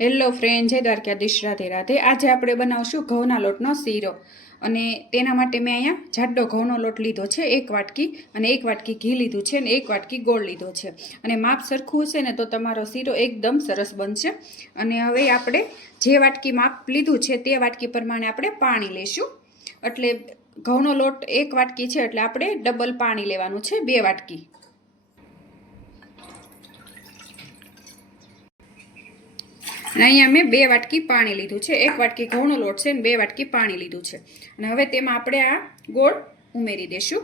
Hello friend, જય દ્વારકાધીશ, રાધે રાધે। આજે આપણે બનાવશું ઘઉંના લોટનો શીરો અને તેના માટે મેં અહીંયા જાડો ઘઉંનો લોટ લીધો છે 1 વાટકી અને 1 વાટકી ઘી લીધું છે અને 1 વાટકી ગોળ લીધો છે અને માપ સરખું હશે ને તો તમારો શીરો એકદમ સરસ બનશે। અને હવે આપણે જે વાટકી માપ લીધું છે તે વાટકી પ્રમાણે આપણે પાણી લેશું। એટલે ઘઉંનો લોટ 1 વાટકી છે એટલે આપણે ડબલ પાણી લેવાનું છે, 2 વાટકી। અહીંયા મેં 2 વાટકી પાણી લીધું છે, 1 વાટકી ઘઉંનો લોટ છે અને 2 વાટકી પાણી લીધું છે। અને હવે તેમાં આપણે આ ગોળ ઉમેરી દેશું।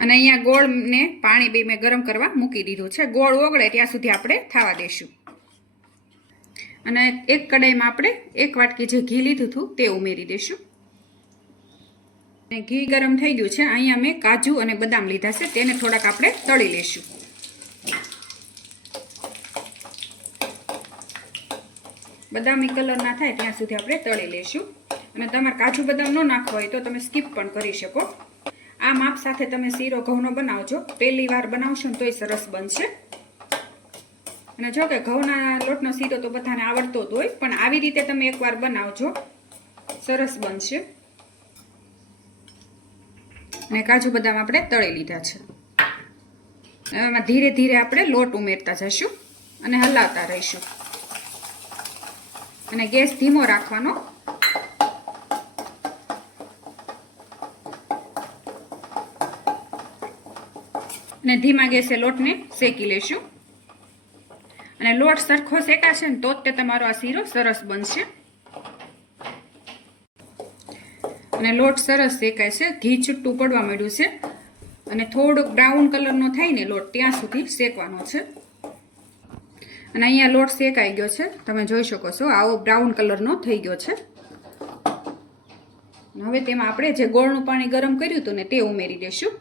અને અહીંયા ગોળને પાણી બે મેં ગરમ કરવા મૂકી દીધું છે, ગોળ ઓગળે ત્યાં સુધી આપણે થવા દેશું। અને એક કડાઈમાં આપણે 1 વાટકી જે ઘી લીધું હતું તે ઉમેરી દેશું। અને ઘી ગરમ થઈ ગયું છે, અહીંયા મેં કાજુ અને બદામ લીધા છે, તેને થોડાક આપણે તળી લેશું। બદામી કલર ના થાય ત્યાં સુધી આપણે તળી લેશું। અને તમારે કાજુ બદામ ન નાખવા હોય તો તમે સ્કીપ પણ કરી શકો। આ માપ સાથે તમે શીરો ઘઉંનો બનાવજો, પહેલી વાર બનાવશો ને તોય સરસ બનશે। અને જો કે ઘઉંના લોટનો શીરો તો બધાને આવડતો જ હોય, પણ આવી રીતે તમે એકવાર બનાવજો, સરસ બનશે। અને કાજુ બદામ આપણે તળી લીધા છે। હવે એમાં ધીરે ધીરે આપણે લોટ ઉમેરતા જઈશું અને હલાવતા રહીશું। અને ગેસ ધીમો રાખવાનો। અને ધીમા ગેસે લોટને શેકી લેશું। અને લોટ સરખો શેકાશે ને તો જ તે તમારો આ શીરો સરસ બનશે। અને લોટ સરસ શેકાય છે, ઘી છૂટું પડવા માંડ્યું છે અને થોડોક બ્રાઉન કલરનો થાય ને લોટ ત્યાં સુધી શેકવાનો છે। અને અહીંયા લોટ શેકાઈ ગયો છે, તમે જોઈ શકો છો, આવો બ્રાઉન કલરનો થઈ ગયો છે। હવે તેમાં આપણે જે ગોળનું પાણી ગરમ કર્યું હતું ને તે ઉમેરી દેશું।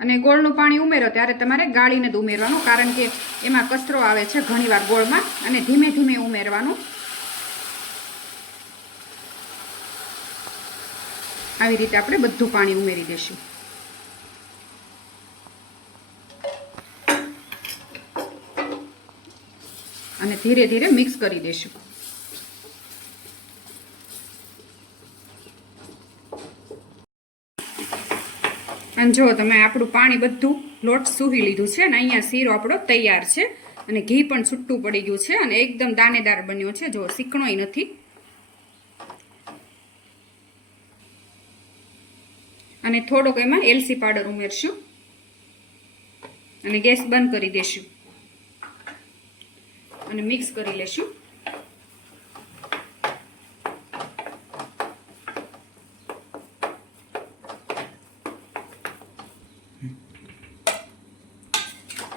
અને ગોળનું પાણી ઉમેરો ત્યારે તમારે ગાળીને જ ઉમેરવાનું, કારણ કે એમાં કચરો આવે છે ઘણીવાર ગોળમાં, અને ધીમે ધીમે ઉમેરવાનું। આવી રીતે આપણે બધું પાણી ઉમેરી દેશું। અને ધીરે ધીરે મિક્સ કરી દેશું। અને જો તમે આપણું પાણી બધું લોટ સૂહી લીધું છે અને અહીંયા શીરો આપણો તૈયાર છે। અને ઘી પણ છૂટું પડી ગયું છે અને એકદમ દાણેદાર બન્યો છે, જો ચીકણોય નથી। અને થોડોક એમાં એલચી પાવડર ઉમેરશું અને ગેસ બંધ કરી દેશું અને મિક્સ કરી લેશું।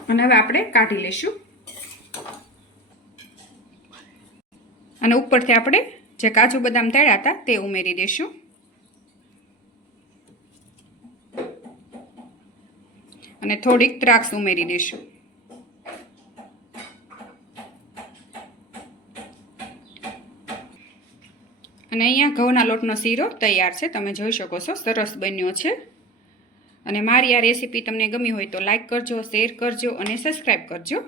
અને હવે આપણે કાઢી લેશું। અને ઉપરથી આપણે જે કાજુ બદામ તળ્યા હતા તે ઉમેરી દેશું। અને થોડીક દ્રાક્ષ ઉમેરી દેશું। અને અહીંયા ઘઉંના લોટનો શીરો તૈયાર છે, તમે જોઈ શકો છો, સરસ બન્યો છે। અને મારી આ રેસીપી તમને ગમી હોય તો લાઈક કરજો, શેર કરજો અને સબસ્ક્રાઈબ કરજો।